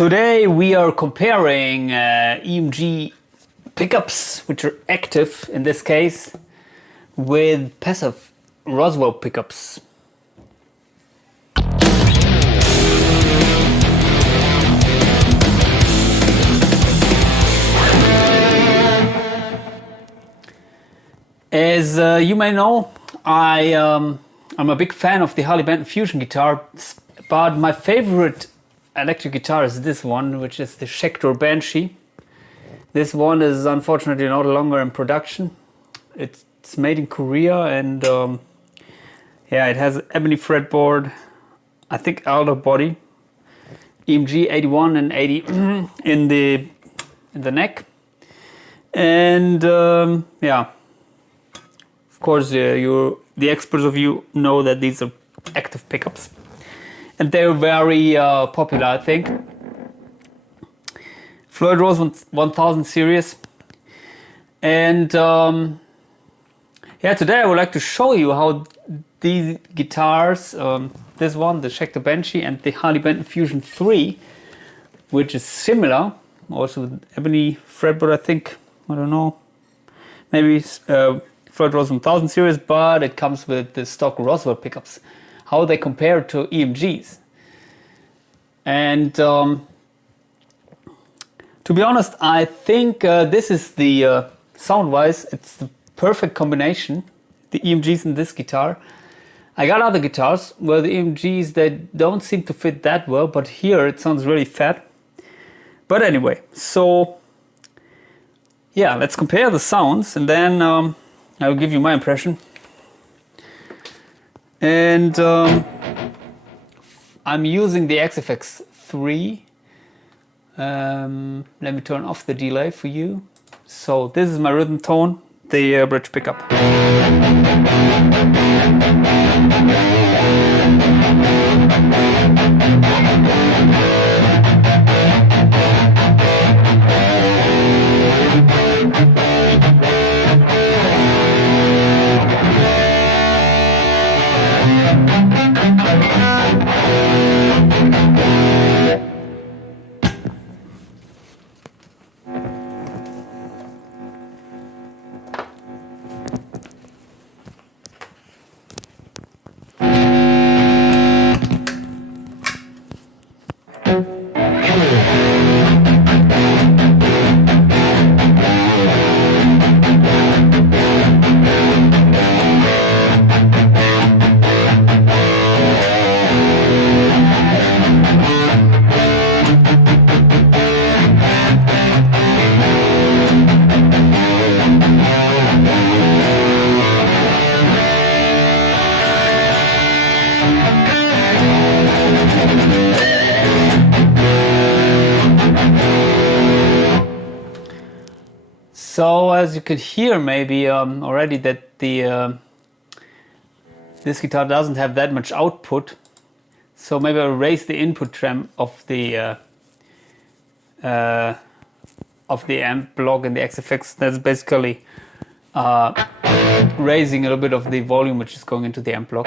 Today we are comparing EMG pickups, which are active in this case, with passive Roswell pickups. As you may know, I'm a big fan of the Harley Benton Fusion guitar, but my favorite electric guitar is this one, which is the Schecter Banshee. This one is unfortunately no longer in production. It's made in Korea, and yeah, it has ebony fretboard, I think alder body, EMG 81 and 80 in the neck, and yeah, of course the experts of you know that these are active pickups, and they're very popular, I think. Floyd Rose 1000 series, and yeah, today I would like to show you how these guitars, this one, the Schecter Banshee, and the Harley Benton Fusion 3, which is similar, also with ebony fretboard, I think, I don't know, maybe Floyd Rose 1000 series, but it comes with the stock Roswell pickups, how they compare to EMGs. And to be honest, I think this is the, sound-wise, it's the perfect combination, the EMGs in this guitar. I got other guitars where the EMGs, they don't seem to fit that well, but here it sounds really fat. But anyway, so yeah, let's compare the sounds, and then I'll give you my impression. And I'm using the XFX 3. Let me turn off the delay for you. So this is my rhythm tone, the bridge pickup. So as you could hear maybe already that the this guitar doesn't have that much output, so maybe I'll raise the input trem of the amp block in the XFX. That's basically raising a little bit of the volume which is going into the amp block.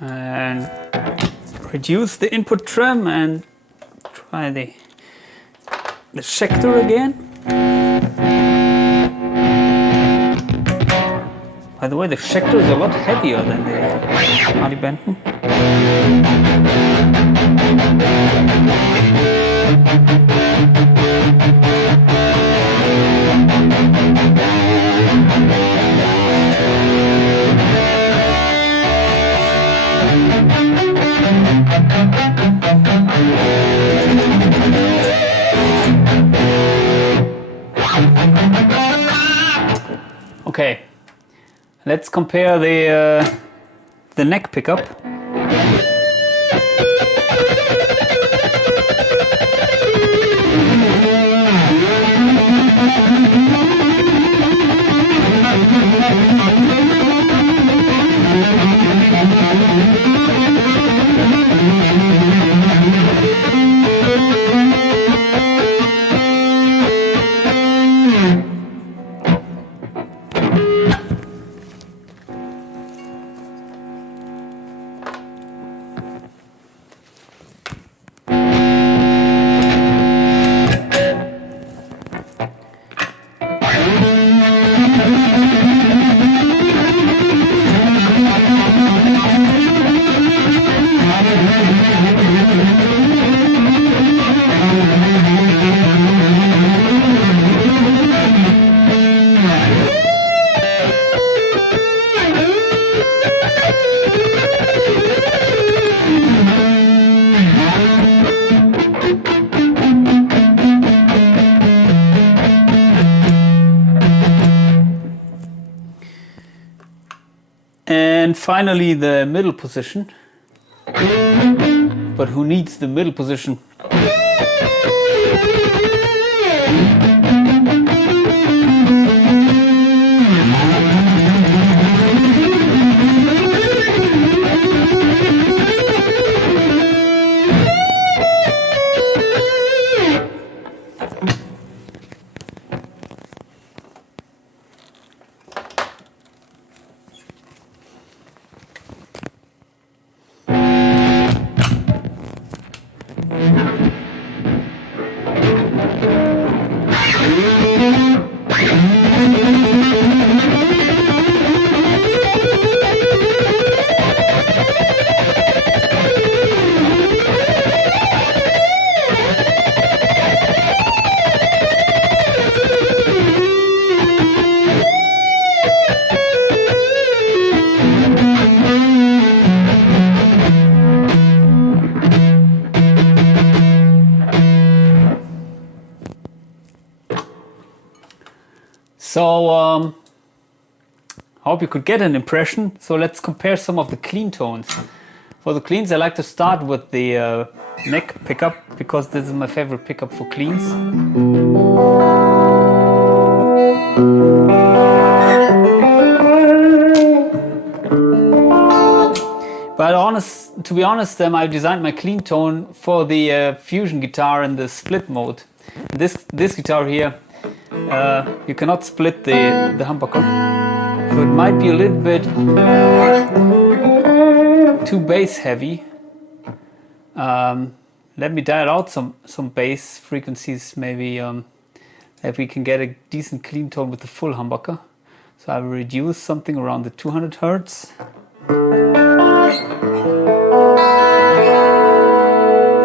And reduce the input trem and try the Schecter again. By the way, the Schecter is a lot heavier than the Harley Benton. Okay, let's compare the neck pickup. And finally the middle position. But who needs the middle position? So, I hope you could get an impression. So let's compare some of the clean tones. For the cleans, I like to start with the neck pickup, because this is my favorite pickup for cleans. But to be honest, I designed my clean tone for the fusion guitar in the split mode. This guitar here, you cannot split the humbucker, so it might be a little bit too bass heavy. Let me dial out some bass frequencies, maybe if we can get a decent clean tone with the full humbucker. So I will reduce something around the 200 Hertz.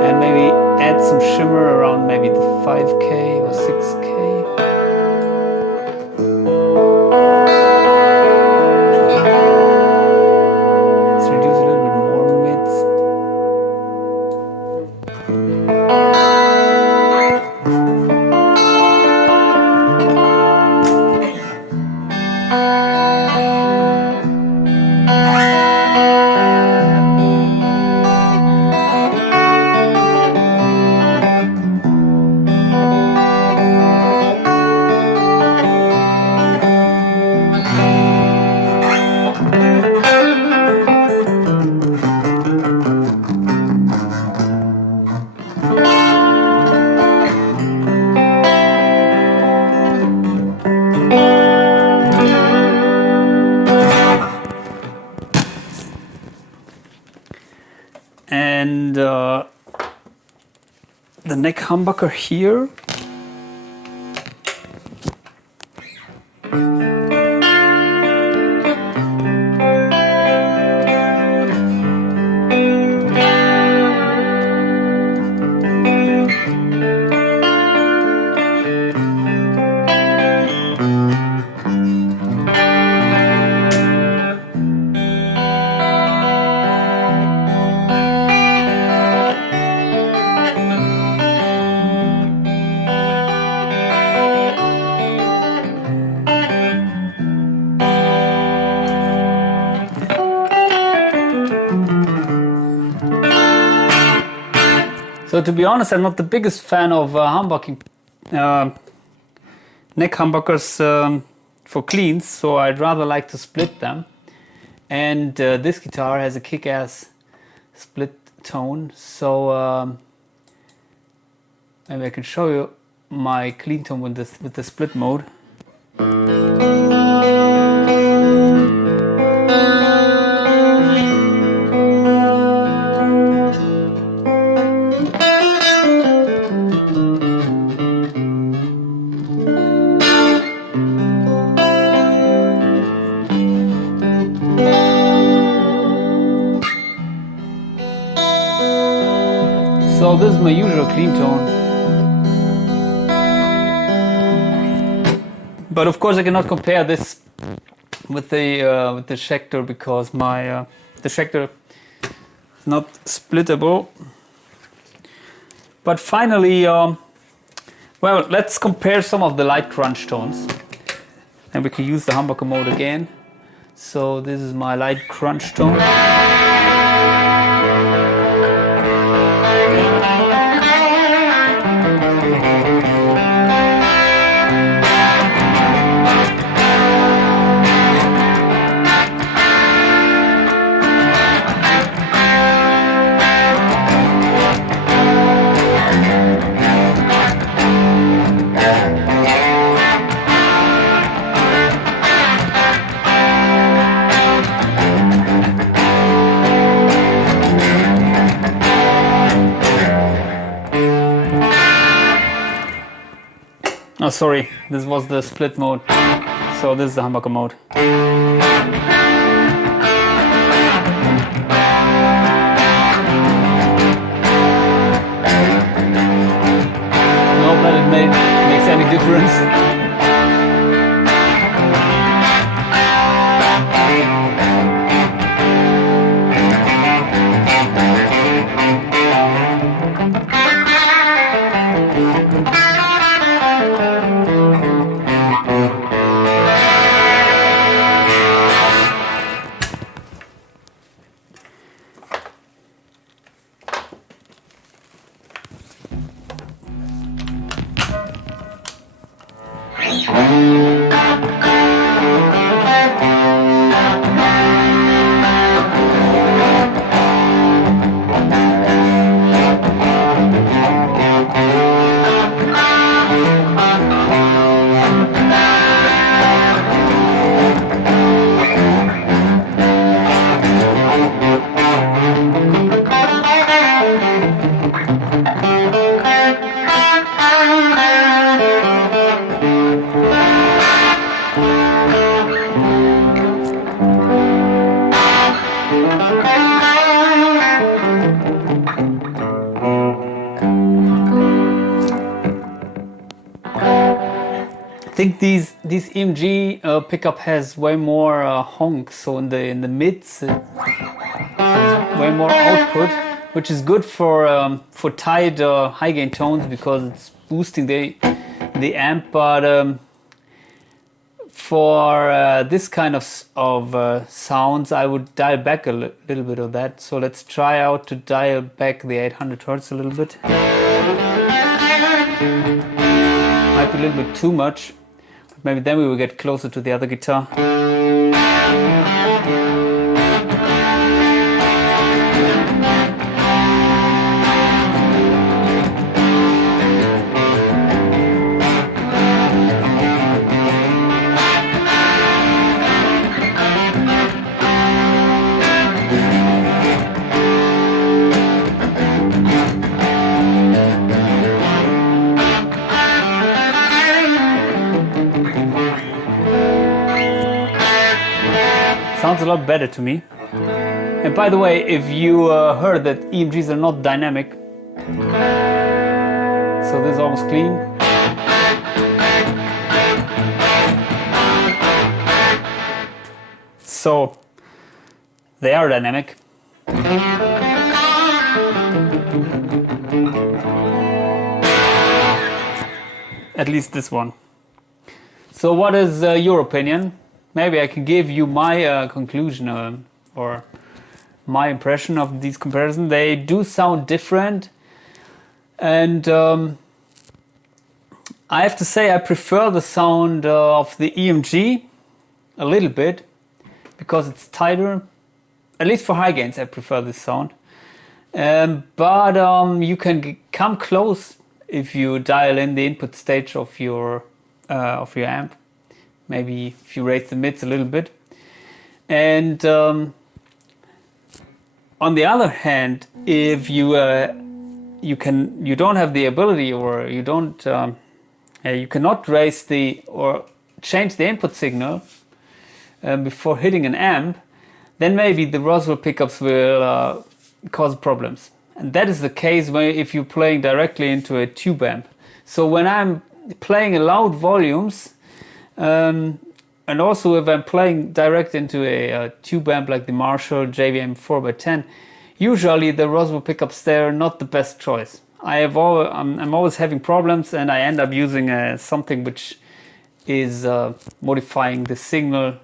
And maybe add some shimmer around maybe the 5K or 6K. And the neck humbucker here. So to be honest, I'm not the biggest fan of humbucking neck humbuckers for cleans, so I'd rather like to split them. And this guitar has a kick-ass split tone, so maybe I can show you my clean tone with the split mode. So this is my usual clean tone. But of course I cannot compare this with the Schecter, because the Schecter is not splittable. But finally, well, let's compare some of the light crunch tones. And we can use the humbucker mode again. So this is my light crunch tone. Oh, sorry, this was the split mode. So this is the humbucker mode. Not that it makes any difference. I think these EMG pickup has way more honk, so in the mids there's way more output, which is good for tight high gain tones because it's boosting the amp. But for this kind of sounds, I would dial back a little bit of that. So let's try out to dial back the 800 Hertz a little bit. Might be a little bit too much. Maybe then we will get closer to the other guitar. Sounds a lot better to me. And by the way, if you heard that EMGs are not dynamic, so this is almost clean. So they are dynamic. At least this one. So what is your opinion? Maybe I can give you my conclusion or my impression of these comparisons. They do sound different, and I have to say I prefer the sound of the EMG a little bit because it's tighter. At least for high gains, I prefer this sound. But you can come close if you dial in the input stage of your amp. Maybe if you raise the mids a little bit. And on the other hand, if you don't have the ability, or you cannot raise or change the input signal before hitting an amp, then maybe the Roswell pickups will cause problems. And that is the case if you're playing directly into a tube amp. So when I'm playing in loud volumes, and also if I'm playing direct into a tube amp like the Marshall JVM 4x10, usually the Roswell pickups, they're not the best choice. I'm always having problems, and I end up using something which is modifying the signal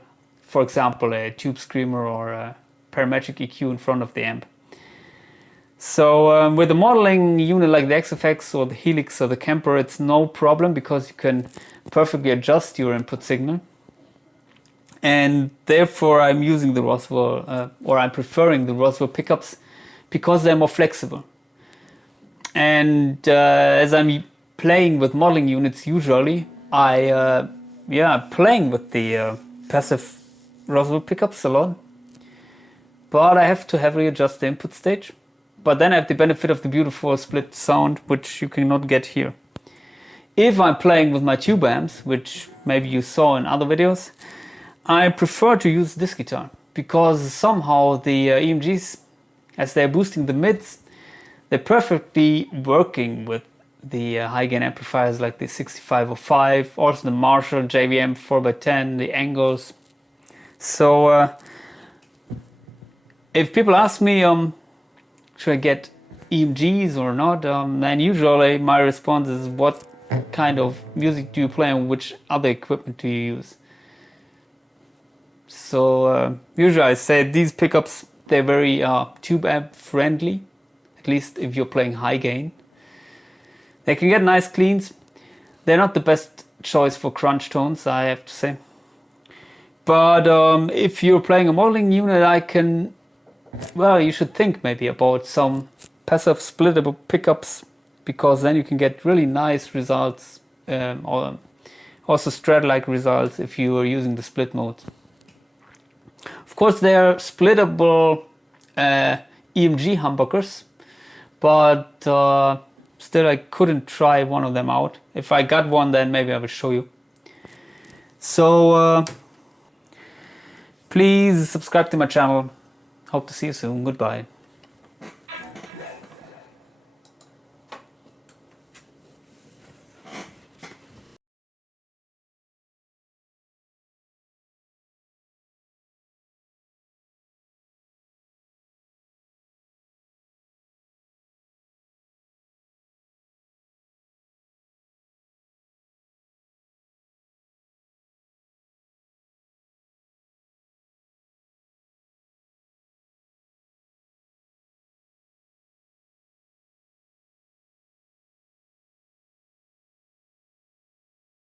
for example, a tube screamer or a parametric EQ in front of the amp. So with a modeling unit like the XFX or the Helix or the Kemper, it's no problem because you can perfectly adjust your input signal. And therefore I'm using the Roswell, or I'm preferring the Roswell pickups because they're more flexible. And as I'm playing with modeling units usually, I'm playing with the passive Roswell pickups a lot. But I have to heavily adjust the input stage. But then I have the benefit of the beautiful split sound, which you cannot get here. If I'm playing with my tube amps, which maybe you saw in other videos, I prefer to use this guitar because somehow the EMGs, as they're boosting the mids, they're perfectly working with the high gain amplifiers like the 6505, also the Marshall JVM 4x10, the Angles. So if people ask me, should I get EMGs or not, then usually my response is, what kind of music do you play and which other equipment do you use? So usually I say these pickups, they're very tube amp friendly, at least if you're playing high gain. They can get nice cleans. They're not the best choice for crunch tones, I have to say. But if you're playing a modeling unit, you should think maybe about some passive splittable pickups, because then you can get really nice results, or also Strat-like results if you are using the split mode. Of course, they are splittable EMG humbuckers, but still I couldn't try one of them out. If I got one, then maybe I will show you. So please subscribe to my channel. Hope to see you soon. Goodbye.